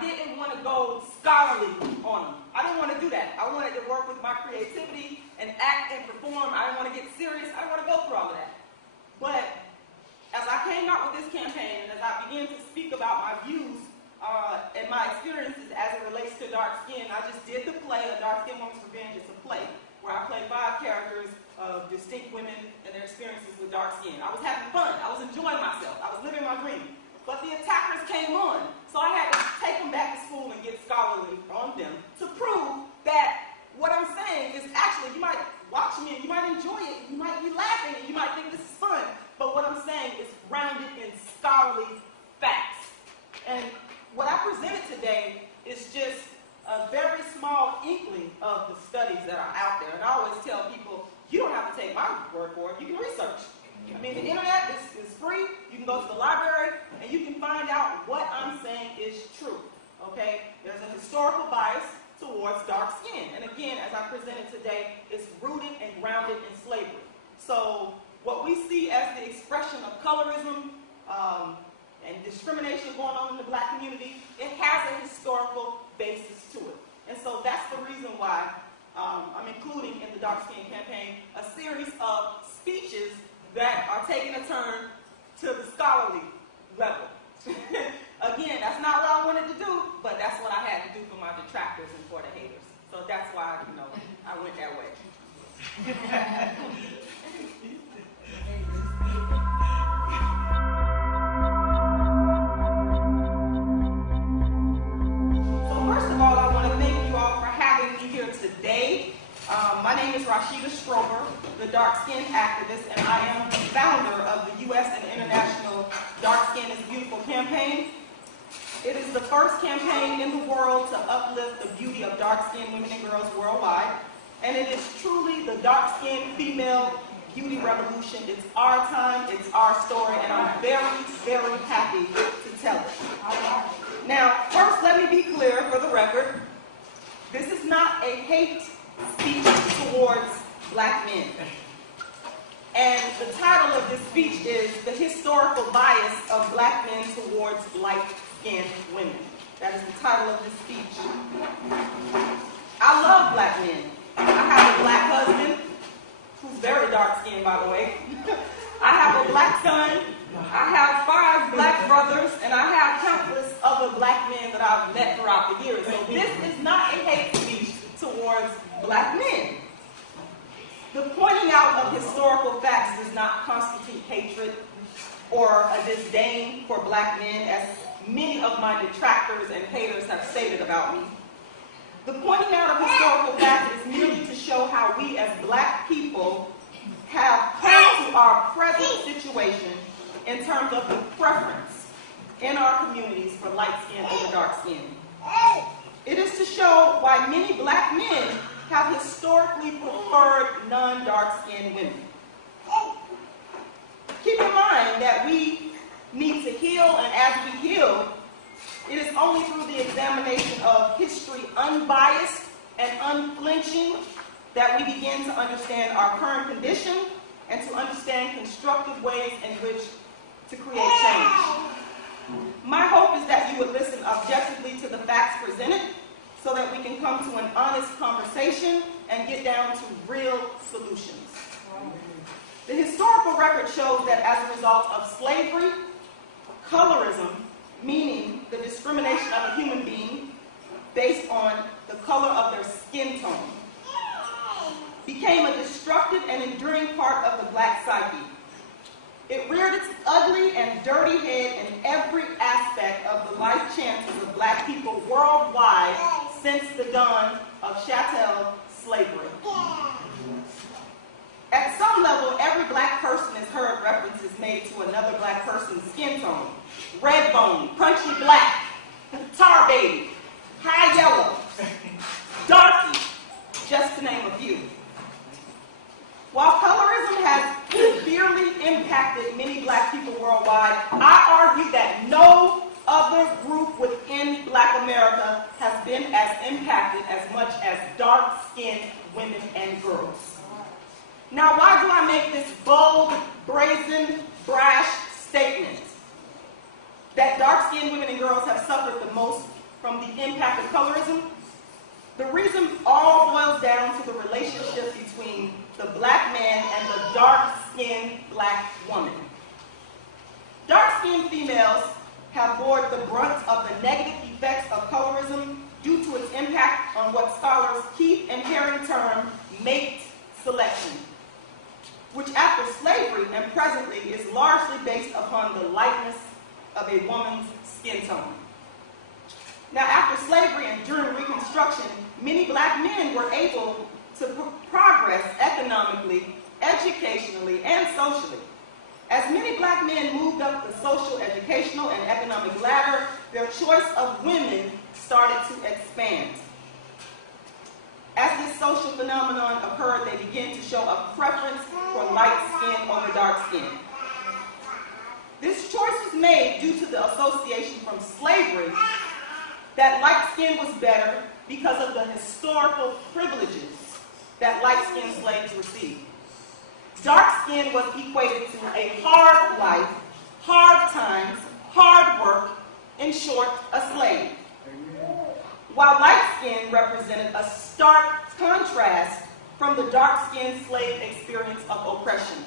didn't want to go scholarly on them. I didn't want to do that. I wanted to work with my creativity and act and perform. I didn't want to get serious. I didn't want to go through all of that. But as I came out with this campaign, and as I began to speak about my views and my experiences as it relates to dark skin, I just did the play, A Dark Skinned Woman's Revenge. It's a play where I play 5 characters of distinct women and their experiences with dark skin. I was having fun. I was enjoying myself. I was living my dream. But the attackers came on, so I had to take them back to school and get scholarly on them to prove that what I'm saying is actually, you might watch me and you might enjoy it, and you might be laughing, and you might think this is fun, but what I'm saying is grounded in scholarly facts. And what I presented today is just a very small inkling of the studies that are out there. And I always tell people, you don't have to take my word for it, you can research. I mean, the internet is free. You can go to the library and you can find out what I'm saying is true, okay? There's a historical bias towards dark skin. And again, as I presented today, it's rooted and grounded in slavery. So what we see as the expression of colorism and discrimination going on in the black community, it has a historical basis to it. And so that's the reason why I'm including in the Dark Skin Campaign a series of speeches that are taking a turn to the scholarly level. Again, that's not what I wanted to do, but that's what I had to do for my detractors and for the haters. So that's why, I went that way. So first of all, I want to thank you all for having me here today. My name is Rashida Strober, the dark skin activist, and I am the founder of the U.S. and International Dark Skin is Beautiful campaign. It is the first campaign in the world to uplift the beauty of dark-skinned women and girls worldwide, and it is truly the dark-skinned female beauty revolution. It's our time, it's our story, and I'm very, very happy to tell it. Now, first, let me be clear for the record, this is not a hate speech towards black men. And the title of this speech is The Historical Bias of Black Men Towards Light-Skinned Women. That is the title of this speech. I love black men. I have a black husband, who's very dark-skinned, by the way. I have a black son. I have 5 black brothers, and I have countless other black men that I've met throughout the years. So this is not a hate speech towards black men. The pointing out of historical facts does not constitute hatred or a disdain for black men, as many of my detractors and haters have stated about me. The pointing out of historical facts is merely to show how we as black people have come to our present situation in terms of the preference in our communities for light skin over dark skin. It is to show why many black men have historically preferred non-dark-skinned women. Keep in mind that we need to heal, and as we heal, it is only through the examination of history unbiased and unflinching that we begin to understand our current condition and to understand constructive ways in which to create change. My hope is that you would listen objectively to the facts presented so that we can come to an honest conversation and get down to real solutions. The historical record shows that as a result of slavery, colorism, meaning the discrimination of a human being based on the color of their skin tone, became a destructive and enduring part of the black psyche. It reared its ugly and dirty head in every aspect of the life chances of black people worldwide since the dawn of chattel slavery. At some level, every black person has heard references made to another black person's skin tone. Red bone, punchy black, tar baby, high yellow, darky, just to name a few. While colorism has severely impacted many black people worldwide, I argue that no other group within black America has been as impacted as much as dark-skinned women and girls. Now, why do I make this bold, brazen, brash statement that dark-skinned women and girls have suffered the most from the impact of colorism, the reason all boils down to the relationship between the black man and the dark-skinned black woman. Dark-skinned females have borne the brunt of the negative effects of colorism due to its impact on what scholars Keith and Herring term mate selection, which after slavery and presently is largely based upon the lightness of a woman's skin tone. Now, after slavery and during Reconstruction, many black men were able to progress economically, educationally, and socially. As many black men moved up the social, educational, and economic ladder, their choice of women started to expand. As this social phenomenon occurred, they began to show a preference for light skin over dark skin. This choice was made due to the association from slavery that light skin was better because of the historical privileges that light-skinned slaves received. Dark skin was equated to a hard life, hard times, hard work, in short, a slave. While light skin represented a stark contrast from the dark-skinned slave experience of oppression.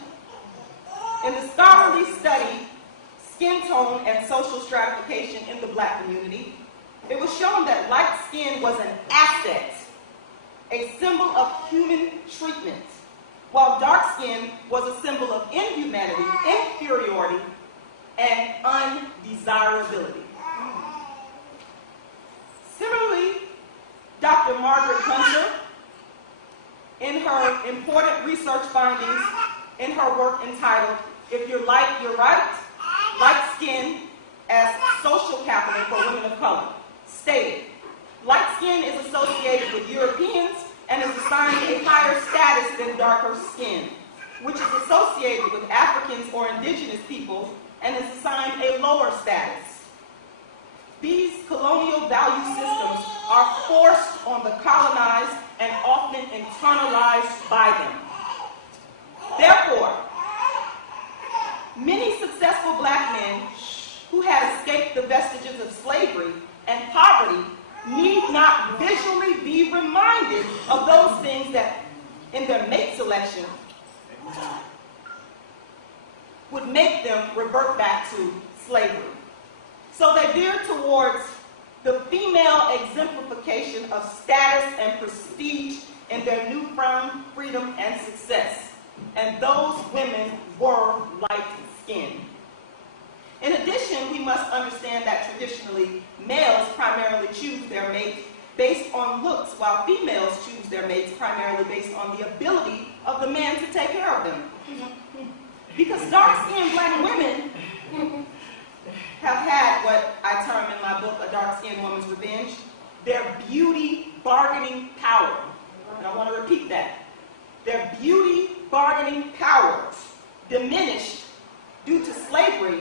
In the scholarly study, Skin Tone and Social Stratification in the Black Community, it was shown that light skin was an asset, a symbol of human treatment, while dark skin was a symbol of inhumanity, inferiority, and undesirability. Similarly, Dr. Margaret Hunter, in her important research findings in her work entitled, If You're Light, You're Right, Light Skin as Social Capital for Women of Color, stated, light skin is associated with Europeans and is assigned a higher status than darker skin, which is associated with Africans or indigenous peoples and is assigned a lower status. These colonial value systems are forced on the colonized and often internalized by them. Therefore, many successful black men who had escaped the vestiges of slavery and poverty need not visually be reminded of those things that, in their mate selection, would make them revert back to slavery. So they veer towards the female exemplification of status and prestige in their newfound freedom and success. And those women were light-skinned. In addition, we must understand that traditionally, males primarily choose their mate based on looks, while females choose their mates primarily based on the ability of the man to take care of them. Because dark-skinned black women have had what I term in my book, A Dark-Skinned Woman's Revenge, their beauty bargaining power. And I want to repeat that. Their beauty bargaining power diminished due to slavery.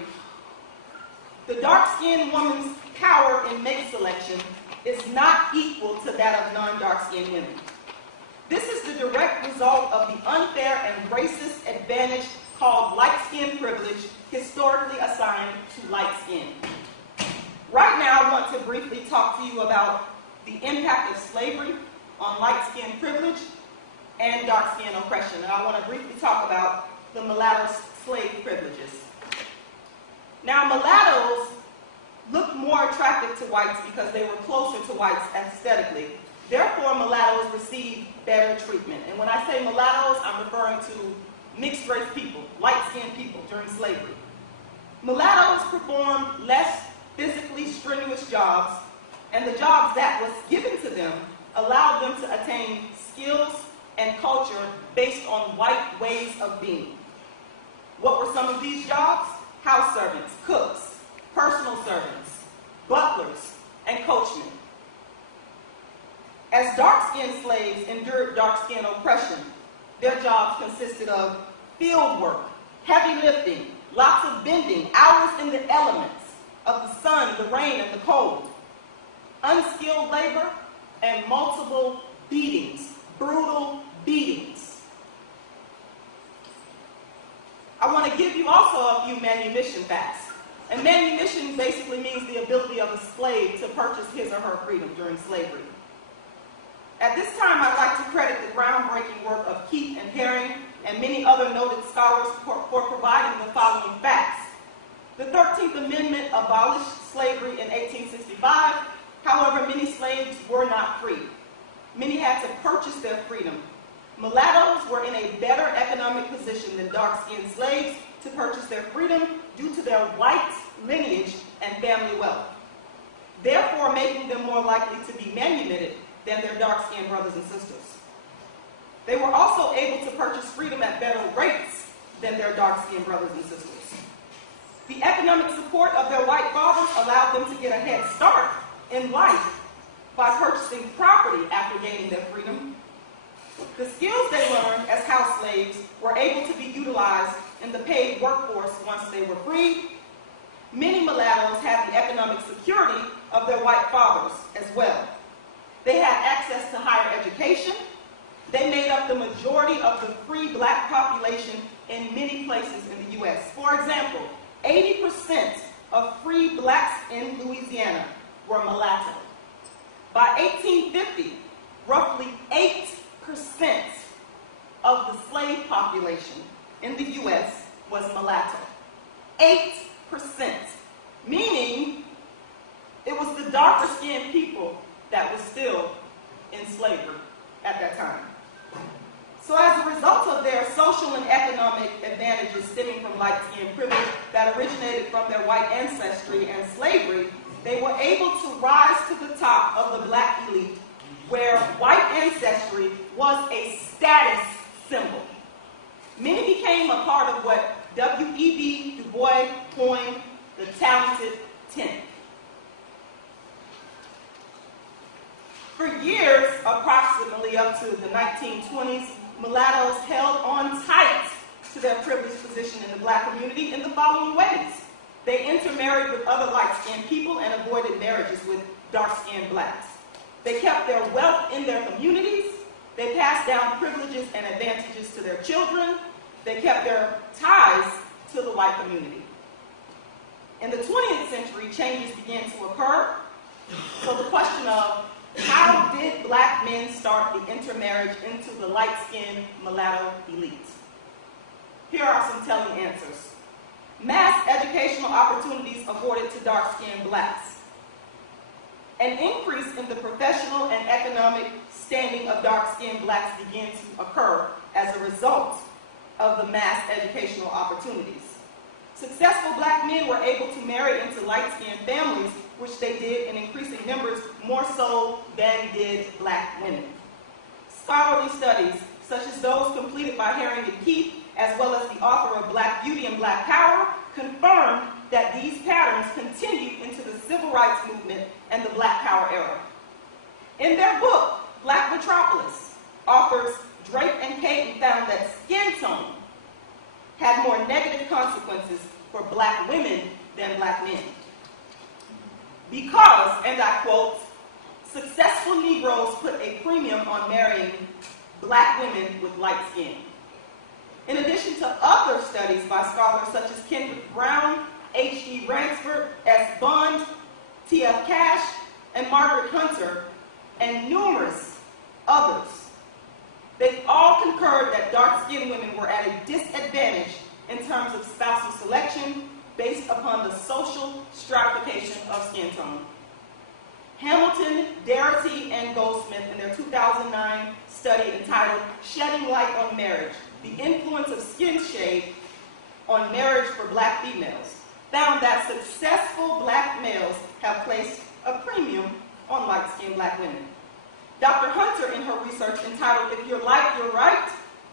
The dark-skinned woman's power in mate selection is not equal to that of non-dark-skinned women. This is the direct result of the unfair and racist advantage called light-skin privilege, historically assigned to light skin. Right now, I want to briefly talk to you about the impact of slavery on light-skin privilege and dark-skin oppression. And I want to briefly talk about the mulatto slave privileges. Now, mulattoes looked more attractive to whites because they were closer to whites aesthetically. Therefore, mulattoes received better treatment. And when I say mulattoes, I'm referring to mixed-race people, light-skinned people during slavery. Mulattoes performed less physically strenuous jobs, and the jobs that was given to them allowed them to attain skills and culture based on white ways of being. What were some of these jobs? House servants, cooks, personal servants, butlers, and coachmen. As dark-skinned slaves endured dark-skin oppression, their jobs consisted of field work, heavy lifting, lots of bending, hours in the elements of the sun, the rain, and the cold, unskilled labor, and multiple beatings, brutal beatings. I want to give you also a few manumission facts. And manumission basically means the ability of a slave to purchase his or her freedom during slavery. At this time, I'd like to credit the groundbreaking work of Keith and Herring and many other noted scholars for providing the following facts. The 13th Amendment abolished slavery in 1865. However, many slaves were not free. Many had to purchase their freedom. Mulattoes were in a better economic position than dark-skinned slaves to purchase their freedom due to their white lineage and family wealth, therefore making them more likely to be manumitted than their dark-skinned brothers and sisters. They were also able to purchase freedom at better rates than their dark-skinned brothers and sisters. The economic support of their white fathers allowed them to get a head start in life by purchasing property after gaining their freedom. The skills they learned as house slaves were able to be utilized in the paid workforce once they were freed. Many mulattoes had the economic security of their white fathers as well. They had access to higher education. They made up the majority of the free black population in many places in the U.S. For example, 80% of free blacks in Louisiana were mulatto. By 1850, roughly 8% of the slave population in the U.S. was mulatto. 8%, meaning it was the darker-skinned people that was still in slavery at that time. So as a result of their social and economic advantages stemming from light-skin privilege that originated from their white ancestry and slavery, they were able to rise to the top of the black elite, where white ancestry was a status symbol. Many became a part of what W.E.B. Du Bois coined the talented 10. For years, approximately up to the 1920s, mulattoes held on tight to their privileged position in the black community in the following ways. They intermarried with other light-skinned people and avoided marriages with dark-skinned blacks. They kept their wealth in their communities. They passed down privileges and advantages to their children. They kept their ties to the white community. In the 20th century, changes began to occur. So the question of how did black men start the intermarriage into the light-skinned mulatto elite? Here are some telling answers. Mass educational opportunities afforded to dark-skinned blacks. An increase in the professional and economic standing of dark-skinned blacks began to occur as a result of the mass educational opportunities. Successful black men were able to marry into light-skinned families, which they did in increasing numbers more so than did black women. Scholarly studies, such as those completed by Herring and Keith, as well as the author of Black Beauty and Black Power, confirmed that these patterns continued into the civil rights movement and the Black Power era. In their book, Black Metropolis, authors Drake and Caton found that skin tone had more negative consequences for black women than black men. Because, and I quote, successful Negroes put a premium on marrying black women with light skin. In addition to other studies by scholars such as Kendrick Brown, H.E. Ransford, S. Bond, T.F. Cash, and Margaret Hunter, and numerous others, they all concurred that dark-skinned women were at a disadvantage in terms of spousal selection based upon the social stratification of skin tone. Hamilton, Darity, and Goldsmith, in their 2009 study entitled Shedding Light on Marriage, the Influence of Skin Shade on Marriage for Black Females, found that successful black males have placed a premium on light-skinned black women. Dr. Hunter, in her research entitled If You're Light, You're Right,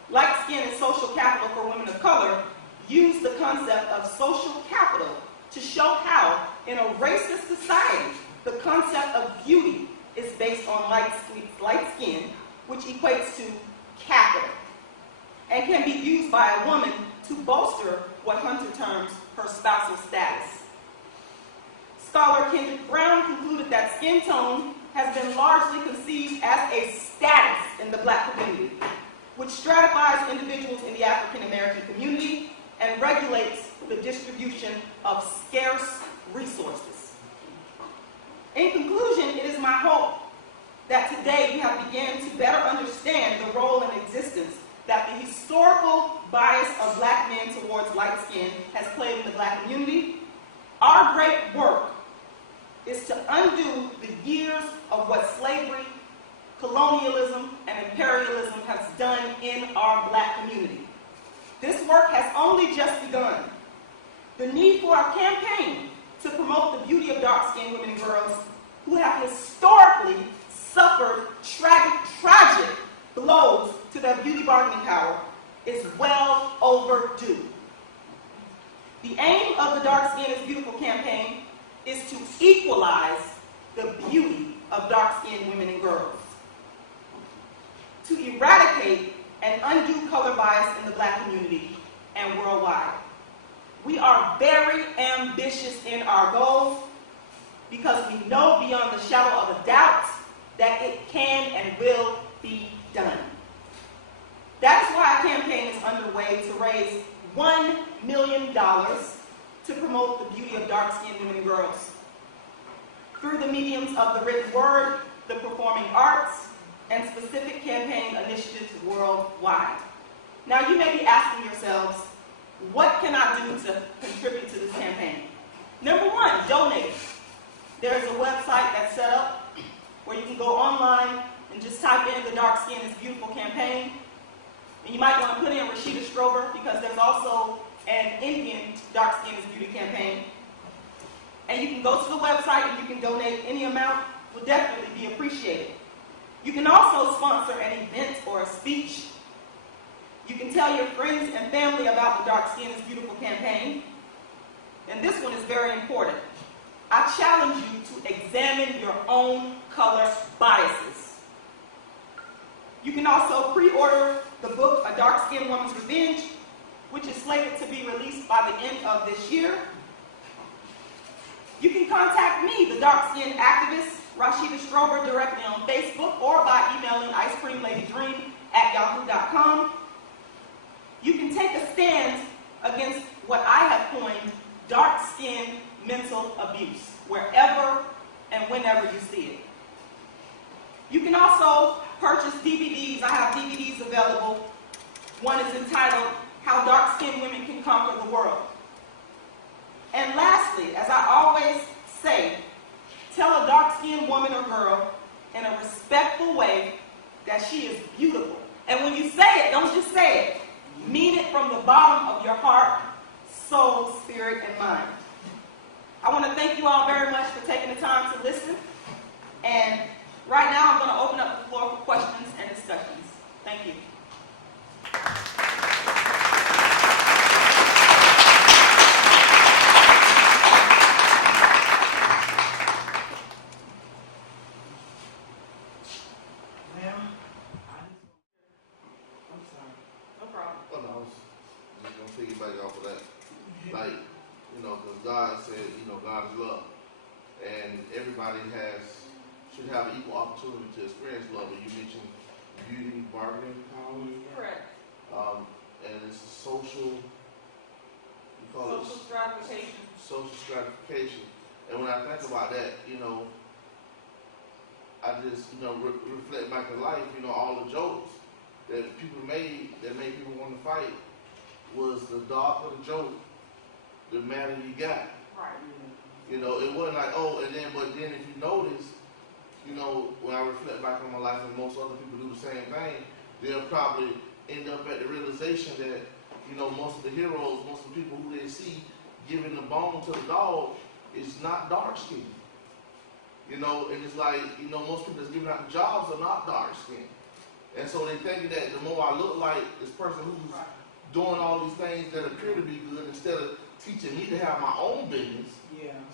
Light Skin and Social Capital for Women of Color, used the concept of social capital to show how, in a racist society, the concept of beauty is based on light skin, which equates to capital, and can be used by a woman to bolster what Hunter terms her spousal status. Scholar Kendrick Brown concluded that skin tone has been largely conceived as a status in the black community, which stratifies individuals in the African American community and regulates the distribution of scarce resources. In conclusion, it is my hope that today you have begun to better understand the role and existence that the historical bias of black men towards light skin has played in the black community. Our great work is to undo the years of what slavery, colonialism, and imperialism has done in our black community. This work has only just begun. The need for a campaign to promote the beauty of dark-skinned women and girls who have historically suffered tragic blows to their beauty bargaining power is well overdue. The aim of the Dark Skin is Beautiful campaign is to equalize the beauty of dark-skinned women and girls, to eradicate and undo color bias in the black community and worldwide. We are very ambitious in our goals because we know beyond the shadow of a doubt that it can and will be done. That is why a campaign is underway to raise $1 million to promote the beauty of dark-skinned women and girls through the mediums of the written word, the performing arts, and specific campaign initiatives worldwide. Now you may be asking yourselves, what can I do to contribute to this campaign? Number one, donate. There's a website that's set up where you can go online and just type in the Dark Skin is Beautiful campaign. And you might want to put in Rashida Strober because there's also an Indian Dark Skin is Beauty campaign. And you can go to the website and you can donate any amount, will definitely be appreciated. You can also sponsor an event or a speech. You can tell your friends and family about the Dark Skin is Beautiful campaign. And this one is very important. I challenge you to examine your own color biases. You can also pre-order the book, A Dark-Skinned Woman's Revenge, which is slated to be released by the end of this year. You can contact me, the dark-skinned activist, Rashida Strober, directly on Facebook or by emailing icecreamladydream@yahoo.com. You can take a stand against what I have coined dark-skinned mental abuse, wherever and whenever you see it. You can also purchase DVDs. I have DVDs available. One is entitled, How Dark-Skinned Women Can Conquer the World. And lastly, as I always say, tell a dark-skinned woman or girl in a respectful way that she is beautiful. And when you say it, don't just say it. Mean it from the bottom of your heart, soul, spirit, and mind. I want to thank you all very much for taking the time to listen. And right now, I'm going to open up the floor for questions and discussions. Thank you. Like, because God said, God is love. And everybody should have equal opportunity to experience love. And you mentioned beauty, bargaining power. Correct. And it's social, social stratification. Social stratification. And when I think about that, I just, reflect back in life, all the jokes that people made that made people want to fight was the darker the joke, the madder you got. Right. It wasn't like, but then if you notice, when I reflect back on my life and most other people do the same thing, they'll probably end up at the realization that, most of the heroes, most of the people who they see giving the bone to the dog is not dark skinned. And it's like, most people that's giving out the jobs are not dark skinned. And so they think that the more I look like this person who's doing all these things that appear to be good, instead of teaching me to have my own business,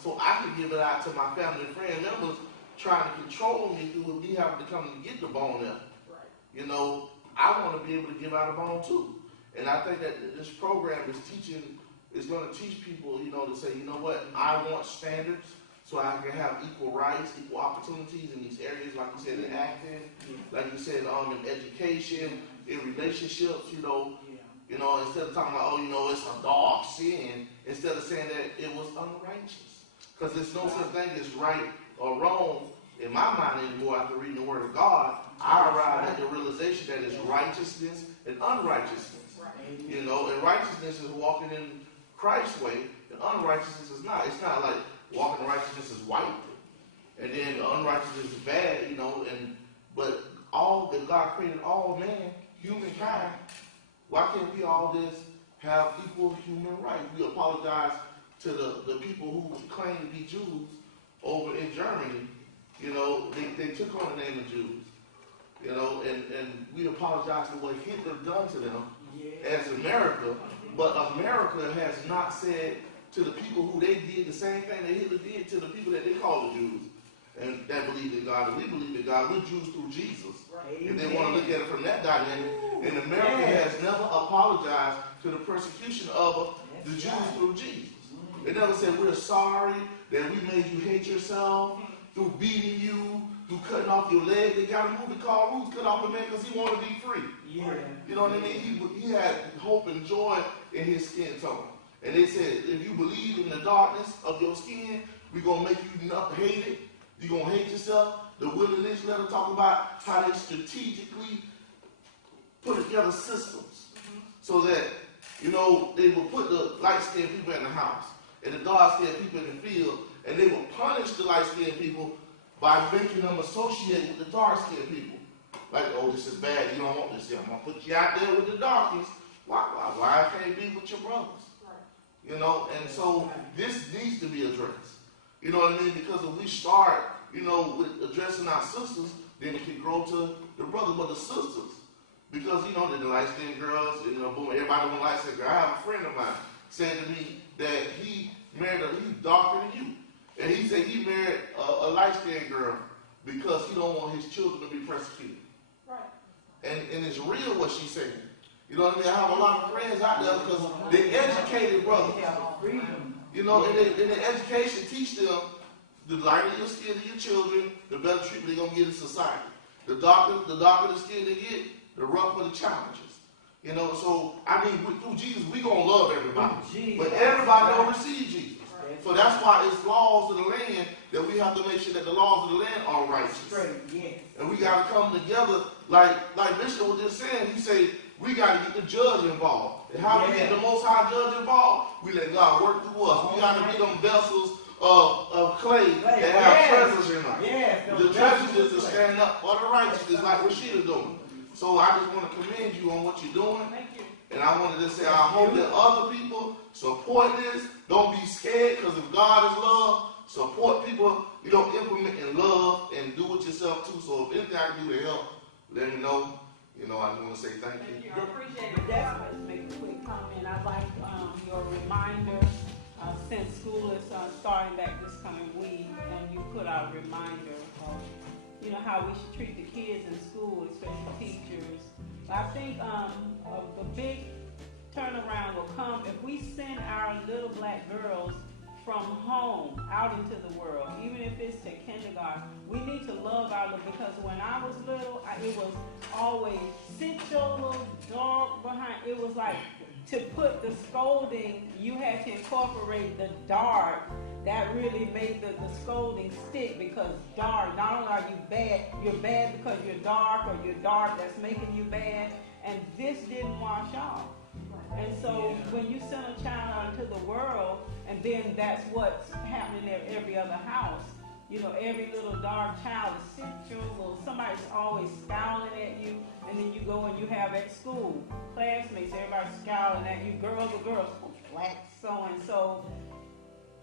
so I can give it out to my family and friend members trying to control me through me having to come and get the bone up. Right. I want to be able to give out a bone too. And I think that this program is going to teach people, to say, what, I want standards so I can have equal rights, equal opportunities in these areas, like you said, in acting, like you said, in education, in relationships, You know, instead of talking about, oh, you know, it's a dark sin, instead of saying that it was unrighteous. Because there's no such thing as right or wrong in my mind anymore after reading the Word of God. I arrived at the realization that it's righteousness and unrighteousness. You know, and righteousness is walking in Christ's way, and unrighteousness is not. It's not like walking in righteousness is white, and then unrighteousness is bad, you know, but all that God created, all man, humankind, why can't we all just have equal human rights? We apologize to the people who claim to be Jews over in Germany. You know, they took on the name of Jews. You know, and we apologize for what Hitler done to them as America. But America has not said to the people who they did the same thing that Hitler did to the people that they call the Jews and that believe in God. And we believe in God. We're Jews through Jesus. If they want to look at it from that dynamic. And America has never apologized to the persecution of the Jews through Jesus. They never said, we're sorry that we made you hate yourself through beating you, through cutting off your leg. They got a movie called Ruth, cut off a man because he wanted to be free. Yeah. You know what I mean? He had hope and joy in his skin tone. And they said, if you believe in the darkness of your skin, we're going to make you not hate it. You're going to hate yourself. The Willie Lynch letter talk about how they strategically put together systems so that, you know, they would put the light-skinned people in the house and the dark-skinned people in the field, and they would punish the light-skinned people by making them associate with the dark-skinned people. Like, oh, this is bad. You don't want this here. I'm going to put you out there with the darkies. Why I can't be with your brothers? You know, and so this needs to be addressed. You know what I mean? Because if we start, you know, with addressing our sisters, then it can grow to the brothers, but the sisters. Because, you know, the light-skinned girls, you know, boom, everybody want light-skinned girl. I have a friend of mine said to me that he married he's darker than you. And he said he married a light-skinned girl because he don't want his children to be persecuted. Right. And it's real what she's saying. You know what I mean? I have a lot of friends out there because they're educated brothers. You know, and the education teach them the lighter your skin to your children, the better treatment they're going to get in society. The darker the skin they get, the rougher the challenges. You know, so, I mean, through Jesus, we're going to love everybody. But everybody don't receive Jesus. So that's why it's laws of the land that we have to make sure that the laws of the land are righteous. And we got to come together, like Bishop was just saying, he said, we got to get the judge involved. And how do we get the Most High judge involved? We let God work through us. We got to be them vessels of clay that have treasures in them. The treasures is to stand up for the righteousness like Rashida doing. So I just want to commend you on what you're doing. Thank you. And I wanted to say, I hope that other people support this. Don't be scared, because if God is love, support people, you know, implement in love and do it yourself too. So if anything I can do to help, let me know. You know, I just want to say thank you. I appreciate it. Definitely make a quick comment. I like your reminder since school is starting back this coming week, and you put out a reminder of, you know, how we should treat the kids in school, especially teachers. I think the big turnaround will come if we send our little black girls from home out into the world, even if it's to kindergarten. We need to love our little, because when I was little, it was always sit your little dog behind. It was like to put the scolding, you had to incorporate the dark. That really made the scolding stick, because dark, not only are you bad, you're bad because you're dark, or you're dark that's making you bad, and this didn't wash off. And so when you send a child out into the world, and then that's what's happening at every other house, you know, every little dark child is sensual, somebody's always scowling at you, and then you go and you have at school, classmates, everybody's scowling at you, girls, black so-and-so.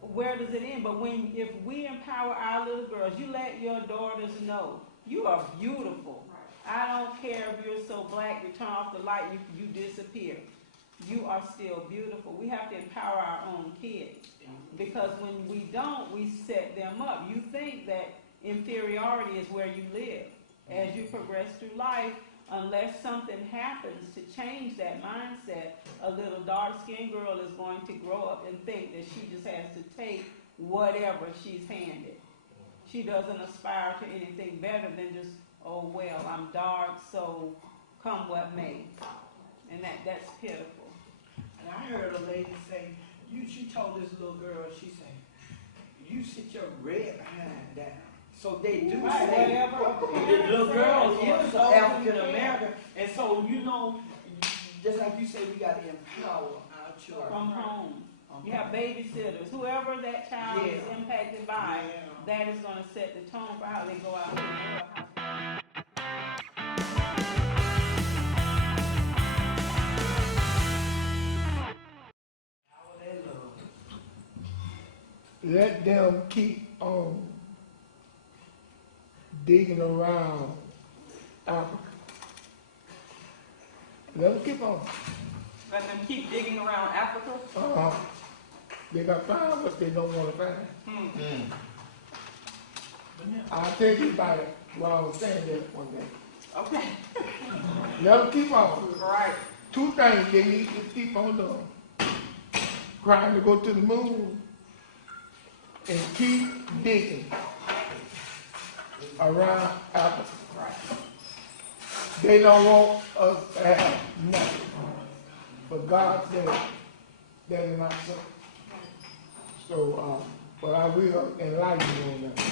Where does it end? But if we empower our little girls, you let your daughters know you are beautiful. I don't care if you're so black, you turn off the light, you disappear. You are still beautiful. We have to empower our own kids, because when we don't, we set them up. You think that inferiority is where you live. As you progress through life, unless something happens to change that mindset, a little dark-skinned girl is going to grow up and think that she just has to take whatever she's handed. She doesn't aspire to anything better than just, oh, well, I'm dark, so come what may. And that's pitiful. And I heard a lady say, she told this little girl, she said, you sit your red behind down. So they do Right, say, whatever. the little girl Parents is or those African who American. And so, just like you say, we got to empower our children. from home. You have babysitters. Whoever that child is impacted by, that is going to set the tone for how they go out in the world. Let them keep on digging around Africa. Let them keep on. Let them keep digging around Africa. They got to find what they don't want to find. Mm. I'll tell you about it while I was saying that one day. Okay. Let them keep on. Right. Two things they need to keep on doing. Trying to go to the moon and keep digging around Africa. Right. They don't want us to have nothing. But God said that is not so. So, but I will enlighten you on that.